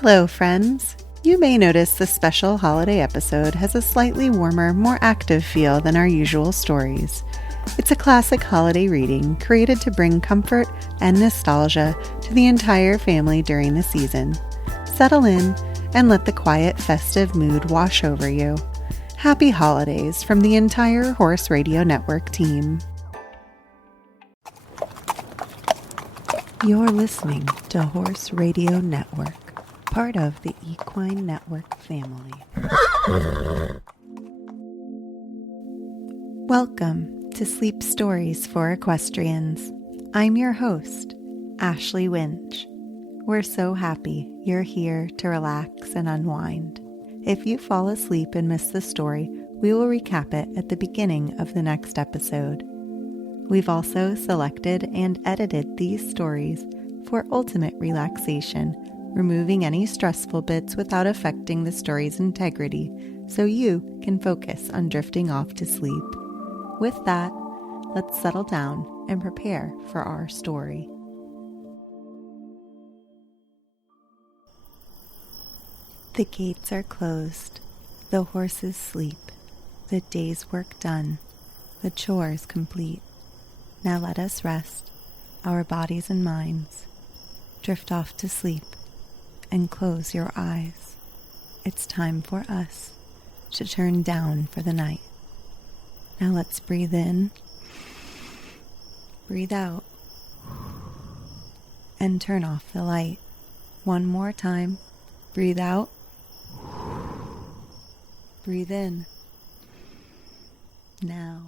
Hello, friends. You may notice the special holiday episode has a slightly warmer, more active feel than our usual stories. It's a classic holiday reading created to bring comfort and nostalgia to the entire family during the season. Settle in and let the quiet, festive mood wash over you. Happy holidays from the entire Horse Radio Network team. You're listening to Horse Radio Network, part of the Equine Network family. Welcome to Sleep Stories for Equestrians. I'm your host, Ashley Winch. We're so happy you're here to relax and unwind. If you fall asleep and miss the story, we will recap it at the beginning of the next episode. We've also selected and edited these stories for ultimate relaxation, removing any stressful bits without affecting the story's integrity, so you can focus on drifting off to sleep. With that, let's settle down and prepare for our story. The gates are closed, the horses sleep, the day's work done, the chores complete. Now let us rest, our bodies and minds. Drift off to sleep and close your eyes. It's time for us to turn down for the night. Now let's breathe in, breathe out, and turn off the light. One more time. Breathe out, breathe in. Now,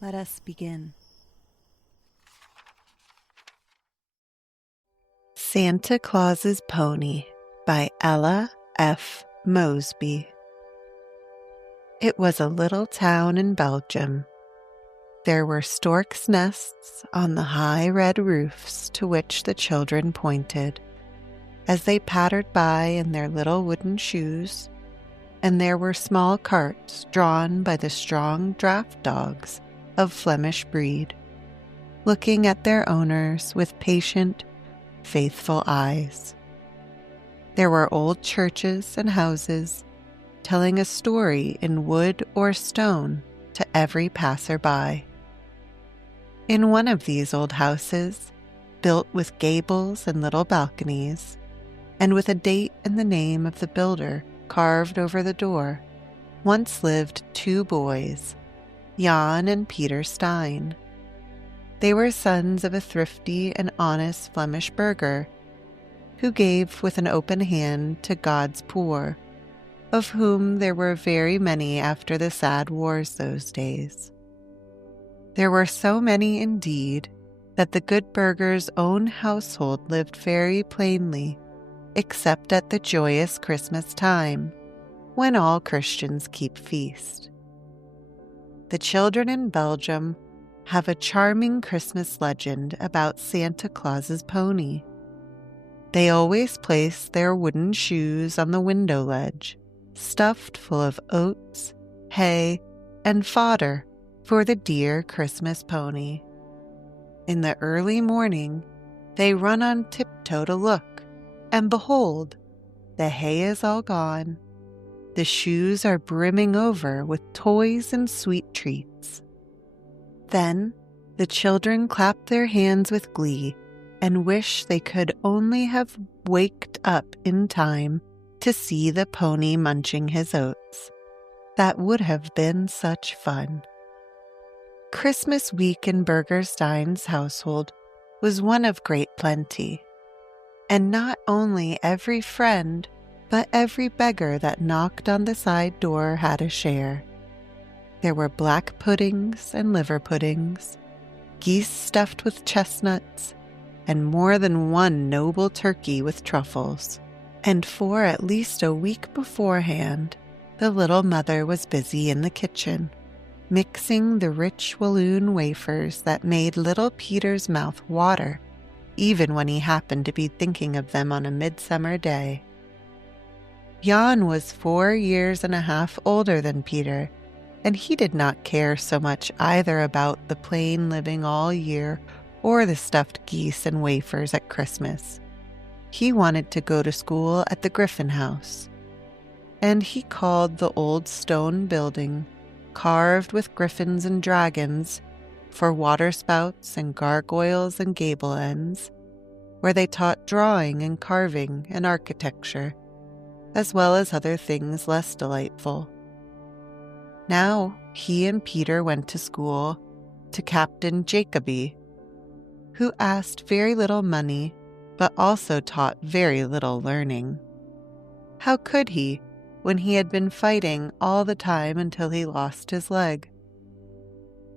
let us begin. Santa Claus's Pony by Ella F. Mosby. It was a little town in Belgium. There were storks' nests on the high red roofs to which the children pointed as they pattered by in their little wooden shoes, and there were small carts drawn by the strong draft dogs of Flemish breed, looking at their owners with patient, faithful eyes. There were old churches and houses telling a story in wood or stone to every passerby. In one of these old houses, built with gables and little balconies, and with a date and the name of the builder carved over the door, once lived two boys, Jan and Peter Stein. They were sons of a thrifty and honest Flemish burgher, who gave with an open hand to God's poor, of whom there were very many after the sad wars those days. There were so many indeed that the good burgher's own household lived very plainly, except at the joyous Christmas time, when all Christians keep feast. The children in Belgium have a charming Christmas legend about Santa Claus's pony. They always place their wooden shoes on the window ledge, stuffed full of oats, hay, and fodder for the dear Christmas pony. In the early morning, they run on tiptoe to look, and behold, the hay is all gone. The shoes are brimming over with toys and sweet treats. Then the children clap their hands with glee and wish they could only have waked up in time to see the pony munching his oats. That would have been such fun. Christmas week in Burger Stein's household was one of great plenty, and not only every friend, but every beggar that knocked on the side door had a share. There were black puddings and liver puddings, geese stuffed with chestnuts, and more than one noble turkey with truffles. And for at least a week beforehand, the little mother was busy in the kitchen, mixing the rich Walloon wafers that made little Peter's mouth water, even when he happened to be thinking of them on a midsummer day. Jan was 4 years and a half older than Peter, and he did not care so much either about the plain living all year or the stuffed geese and wafers at Christmas. He wanted to go to school at the Griffin House, and he called the old stone building, carved with griffins and dragons, for waterspouts and gargoyles and gable ends, where they taught drawing and carving and architecture, as well as other things less delightful. Now he and Peter went to school to Captain Jacoby, who asked very little money but also taught very little learning. How could he, when he had been fighting all the time until he lost his leg?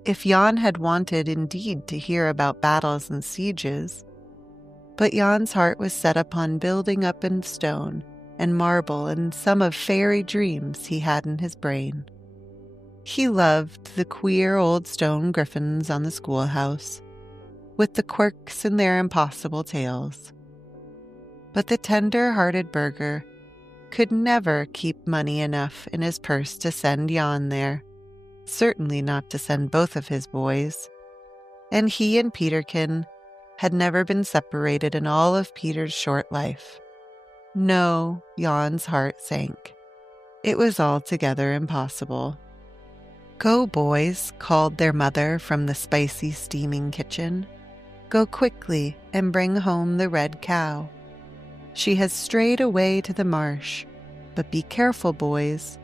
If Jan had wanted indeed to hear about battles and sieges, but Jan's heart was set upon building up in stone and marble and some of fairy dreams he had in his brain. He loved the queer old stone griffins on the schoolhouse, with the quirks in their impossible tales. But the tender-hearted burgher could never keep money enough in his purse to send Jan there, certainly not to send both of his boys, and he and Peterkin had never been separated in all of Peter's short life. No, Jan's heart sank. It was altogether impossible. "Go, boys," called their mother from the spicy, steaming kitchen. "Go quickly and bring home the red cow. She has strayed away to the marsh, but be careful, boys.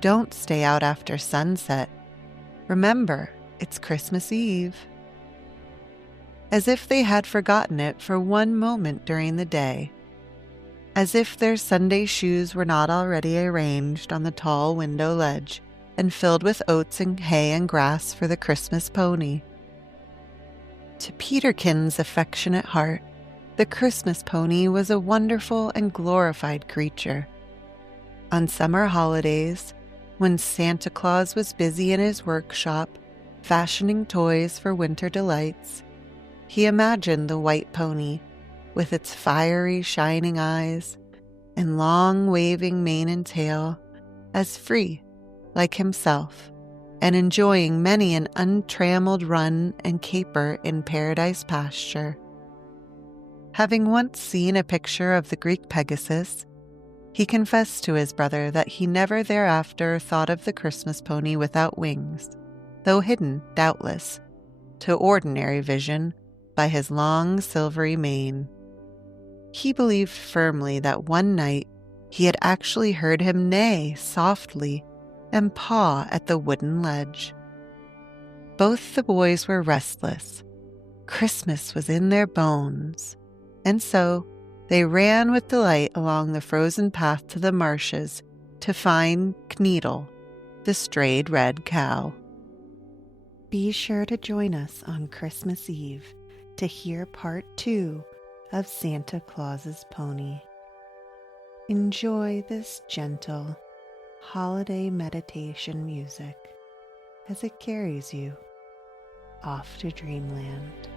Don't stay out after sunset. Remember, it's Christmas Eve." As if they had forgotten it for one moment during the day, as if their Sunday shoes were not already arranged on the tall window ledge and filled with oats and hay and grass for the Christmas pony. To Peterkin's affectionate heart, the Christmas pony was a wonderful and glorified creature. On summer holidays, when Santa Claus was busy in his workshop, fashioning toys for winter delights, he imagined the white pony, with its fiery, shining eyes and long, waving mane and tail, as free, like himself, and enjoying many an untrammeled run and caper in paradise pasture. Having once seen a picture of the Greek Pegasus, he confessed to his brother that he never thereafter thought of the Christmas pony without wings, though hidden, doubtless, to ordinary vision by his long silvery mane. He believed firmly that one night he had actually heard him neigh softly and paw at the wooden ledge. Both the boys were restless. Christmas was in their bones, and so they ran with delight along the frozen path to the marshes to find Kneadle, the strayed red cow. Be sure to join us on Christmas Eve to hear part 2 of Santa Claus's Pony. Enjoy this gentle holiday meditation music as it carries you off to dreamland.